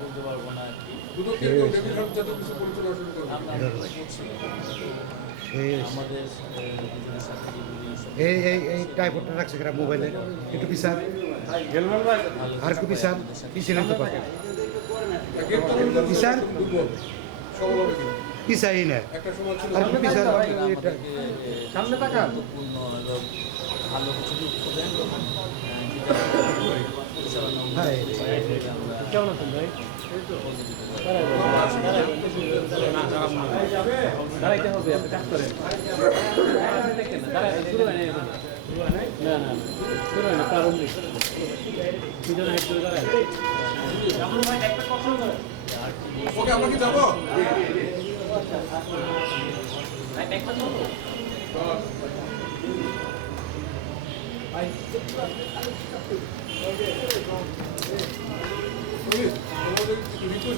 বলতে পারব এই টাইপটা রাখছে কিনা মোবাইলে একটু পিসার আর একটু পিসার পিছিয়ে পারে তো সবল হবে পিসাই না আর একটু পিসার সামনে তাকান ভালো কিছু দাঁড়াইতে হবে আপনি কাজ করেন দেখেন না দাঁড়াইতে শুরু হয় না। না শুরু হয় না প্রারম্ভিক দুজনে করে দাঁড়ায় ওকে আমরা কি যাব পুলিশ,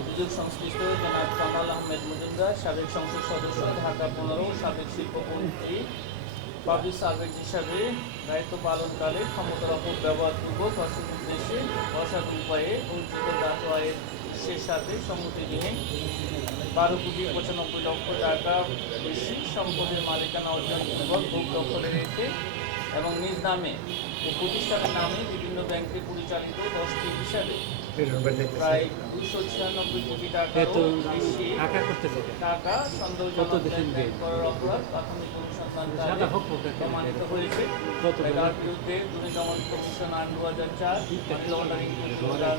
অভিযোগ সংশ্লিষ্ট জনাব কামাল আহমেদ মজুমদার, সাবেক সংসদ সদস্য, ঢাকা পনেরো, সাবেক শিল্পমন্ত্রী পাবলিক সার্ভেন্ট হিসাবে দায়িত্ব পালনকালে ক্ষমতার অপব্যবহারপূর্বক অসৎ উদ্দেশ্যে অসৎ উপায়ে অর্জিত দাঁত আয়ের উৎসের সাথে সম্মতি নিয়ে বারো কোটি পঁচানব্বই লক্ষ টাকা বেশি সম্পদের মালিকানা অর্জন পূর্বক ভোগ দখলে রেখে এবং নিজ নামে ও প্রতিষ্ঠানের নামে বিভিন্ন ব্যাংকে পরিচালিত দশটি হিসাবে প্রায় দুশো ছিয়ানব্বই কোটি টাকা টাকা করতেছে টাকা সন্দেহজনক লেনদেন করার অপরাধ প্রাথমিক অনুসন্ধান সাদা হোক হোক একটা প্রমাণিত হয়েছে। কত তাই করে? তার বিরুদ্ধে দুর্নীতি দমন কমিশন আইন দু হাজার চার মানি লন্ডারিং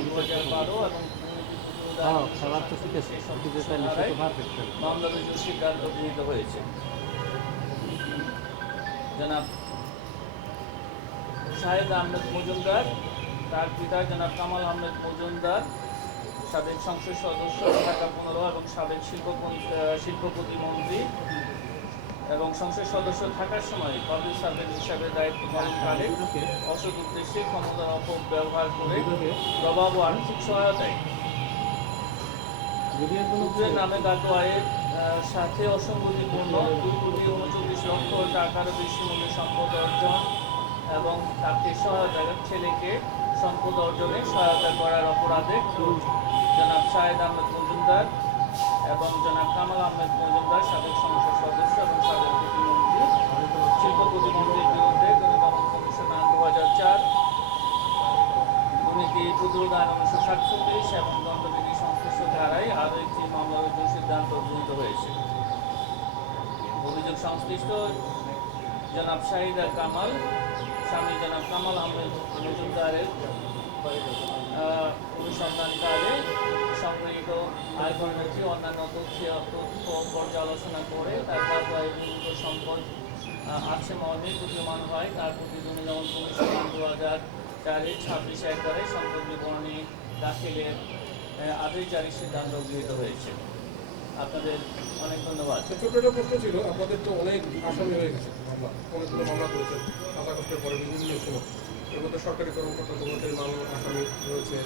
দু হাজার বারো এবং হ্যাঁ মামলা হয়েছে। জনাব আহমেদ মজুমদার তার পিতা জনাব কামাল আহমেদ মজুমদার, সাবেক সংসদ সদস্য ঢাকা পনেরো এবং সাবেক শিল্প শিল্প প্রতিমন্ত্রী এবং সংসদ সদস্য থাকার সময় পাবলিক সার্ভেন্ট হিসাবে দায়িত্ব পালন পালনকালে অসৎ উদ্দেশ্যে ক্ষমতার অপব্যবহার করে প্রভাব ও আর্থিক সহায়তায়। পুত্রের নামে গাত আয়ের সাথে অসঙ্গতিপূর্ণ দুই কোটি উনচল্লিশ লক্ষ টাকার বেশি মূল্যে সম্পদ অর্জন এবং তাকে সহায়তা ছেলেকে সম্পদ অর্জনে সহায়তা করার অপরাধে জনাব শাহেদ আহমেদ মজুমদার এবং জনাব কামাল আহমেদ মজুমদার সাবেক সংসদ সদস্য এবং সাবেক প্রতিমন্ত্রী। শিল্প প্রতিমন্ত্রীর বিরুদ্ধে দুর্নীতি কমিশন আইন দু হাজার চার। দুর্নীতি প্রতিরোধ আইন উনিশশো সাতচল্লিশ এবং দণ্ডবিধি সংশ্লিষ্ট ধারায় আরও একটি মামলা রুজুর সিদ্ধান্ত গৃহীত হয়েছে। অভিযোগ সংশ্লিষ্ট জনাব শাহিদা কামাল স্বামী জনাব কামাল আহমেদ মজুমদারের আহ, অনুসন্ধানকালে সংগৃহীত আয় পরিণতি অন্যান্য তথ্য তথ্য পর্যালোচনা করে তার তারপরে সম্পদ আছে মর্মে প্রতীয়মান হয়। তার প্রতি দুর্নীতি কমিশন দু হাজার চারের ছাব্বিশ একবারে সম্পদ বিবরণী দাখিলের আদেশ জারির সিদ্ধান্ত গৃহীত হয়েছে। আপনাদের অনেক ধন্যবাদ। ছোট্ট একটা প্রশ্ন ছিল আপনাদের তো অনেক আসামি হয়ে গেছে মামলা অনেকগুলো মামলা করেছে কাঁচা কষ্টের পরে বিভিন্ন সময় এর মধ্যে সরকারি কর্মকর্তা কর্মচারী মামলা আসামি রয়েছে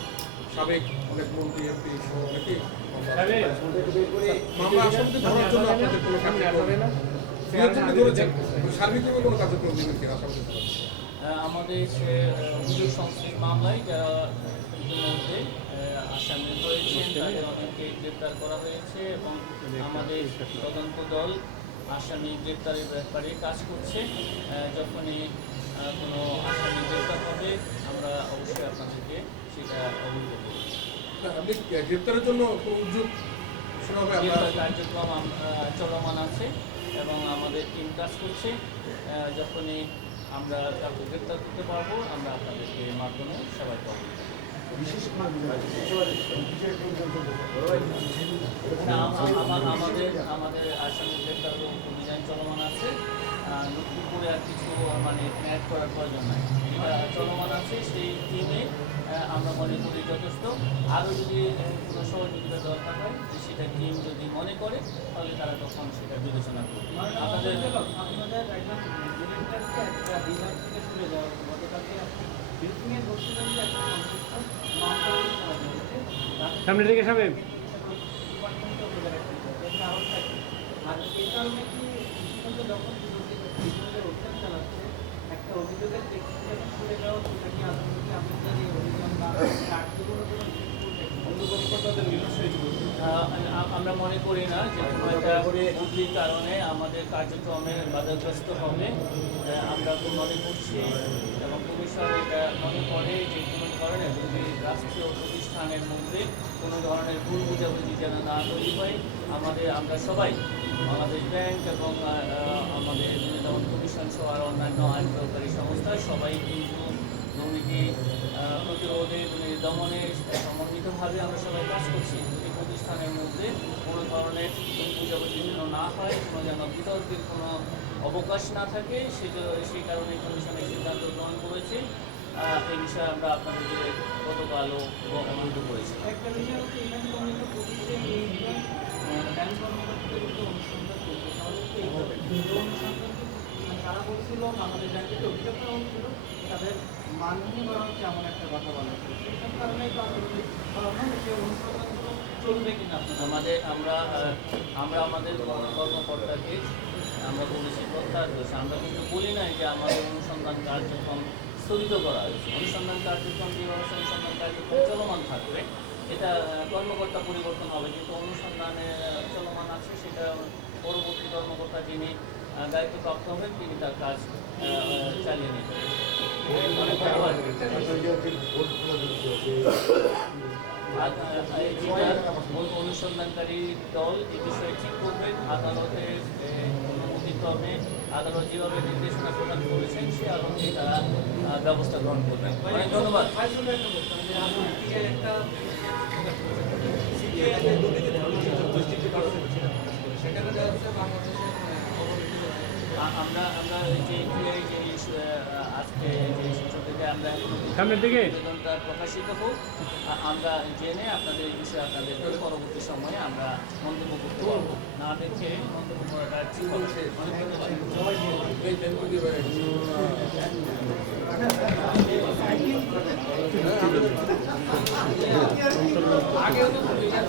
সাবেক অনেক মন্ত্রী এমপি সহ অনেকেই মামলা আসামিকে ধরার জন্য আপনাদের কোনো কার্যক্রম ধরেছেন সার্বিকভাবে কোনো কার্যক্রম দিবেন কিনা আমাদের অভিযোগ সংশ্লিষ্ট মামলায় যারা ইতিমধ্যে আসামি হয়েছেন তাদের অনেককে গ্রেপ্তার করা হয়েছে এবং আমাদের তদন্ত দল আসামি গ্রেপ্তারের ব্যাপারে কাজ করছে। যখনই কোনো আসামি গ্রেপ্তার হবে আমরা অবশ্যই আপনাদেরকে সেটা অবহিত আপনি গ্রেপ্তারের জন্য উদ্যোগ কার্যক্রম চলমান আছে এবং আমাদের টিম কাজ করছে। যখনই আমরা কাউকে গ্রেপ্তার করতে পারব আমরা আপনাদেরকে মাধ্যমে সবাই পাবো আমাদের আমাদের আসামি গ্রেপ্তার অভিযান চলমান আছে করে আর কিছু মানে অ্যাড করার প্রয়োজন নাই চলমান আছে সেই টিমে আমরা মনে করি যথেষ্ট আরও যদি কোনো সহযোগিতা দরকার হয় সেটা টিম যদি মনে করে তাহলে তারা তখন সেটা বিবেচনা করবে আপনাদের একটা বিভাগ থেকে সরে যাওয়া হলো। গতকালকে ব্রিফিং সামনে থেকে সামনে। একটা অভিযোগের আমরা মনে করি না যে বুদ্ধির কারণে আমাদের কার্যক্রমে বাধাগ্রস্ত হবে। আমরা তো মনে করছি এবং কমিশন এটা মনে করে যে কোনো ধরনের যদি রাষ্ট্রীয় প্রতিষ্ঠানের মধ্যে কোনো ধরনের ভুল বুঝাবুঝি যেন না তৈরি হয়। আমাদের, আমরা সবাই বাংলাদেশ ব্যাংক এবং আমাদের যেমন কমিশন সহ আর অন্যান্য আইন প্রয়োগকারী সংস্থা সবাই কিন্তু দুর্নীতি প্রতিরোধে দুর্নীতি দমনে সমন্বিতভাবে আমরা সবাই কাজ করছি। দুটি প্রতিষ্ঠানের মধ্যে কোনো ধরনের ভুল বুঝাবুঝি যেন না হয়, কোনো যেন বিতর্কের কোনো অবকাশ না থাকে সেই সেই কারণে কমিশন এই সিদ্ধান্ত গ্রহণ করেছে। এই বিষয়ে আমরা আপনাদেরকে গতকালও অবহিত করেছি। একটা বিষয় হচ্ছে এখানে কোনো একটা প্রতিষ্ঠান এই বিষয়ে ব্যাংক কর্মকর্তাদের উপর অনুসন্ধান করছে তাহলে কি এই অনুসন্ধান মানে তারা বলছিল আমাদের ব্যাংকে অভিযোগ হচ্ছিল তাদের মানহানি করা হচ্ছে এমন একটা কথা বলা হচ্ছে। সেই কারণেই তো আসলে সেই অনুসন্ধানগুলো চলবে কিনা আমাদের আমরা আমরা আমাদের কর্মকর্তাকে আমরা বলেছি প্রত্যাহার করেছি আমরা কিন্তু বলি নাই যে আমাদের অনুসন্ধান কার্যক্রম স্থগিত করা হয়েছে। অনুসন্ধান কার্যক্রম যেভাবে অনুসন্ধান কার্যক্রম চলমান থাকবে এটা কর্মকর্তা পরিবর্তন হবে। কিন্তু অনুসন্ধানে চলমান আছে সেটা পরবর্তী কর্মকর্তা যিনি আহ, দায়িত্বপ্রাপ্ত হবেন তিনি তার কাজ চালিয়ে মূল অনুসন্ধানকারী দল এ বিষয়ে ঠিক করবেন আদালতের অনুমতিক্রমে আদালত যেভাবে নির্দেশনা প্রদান করেছেন সে আলোকে তারা ব্যবস্থা গ্রহণ করবেন। অনেক ধন্যবাদ। আমার আমরা যে আজকে যে সূচক থেকে আমরা সামনের দিকে। প্রকাশিত হোক আমরা জেনে আপনাদের এই বিষয়ে আপনাদের পরবর্তী সময়ে আমরা মন্তব্য করতে পারব। না দেখে মন্তব্য করাটা আগেও তো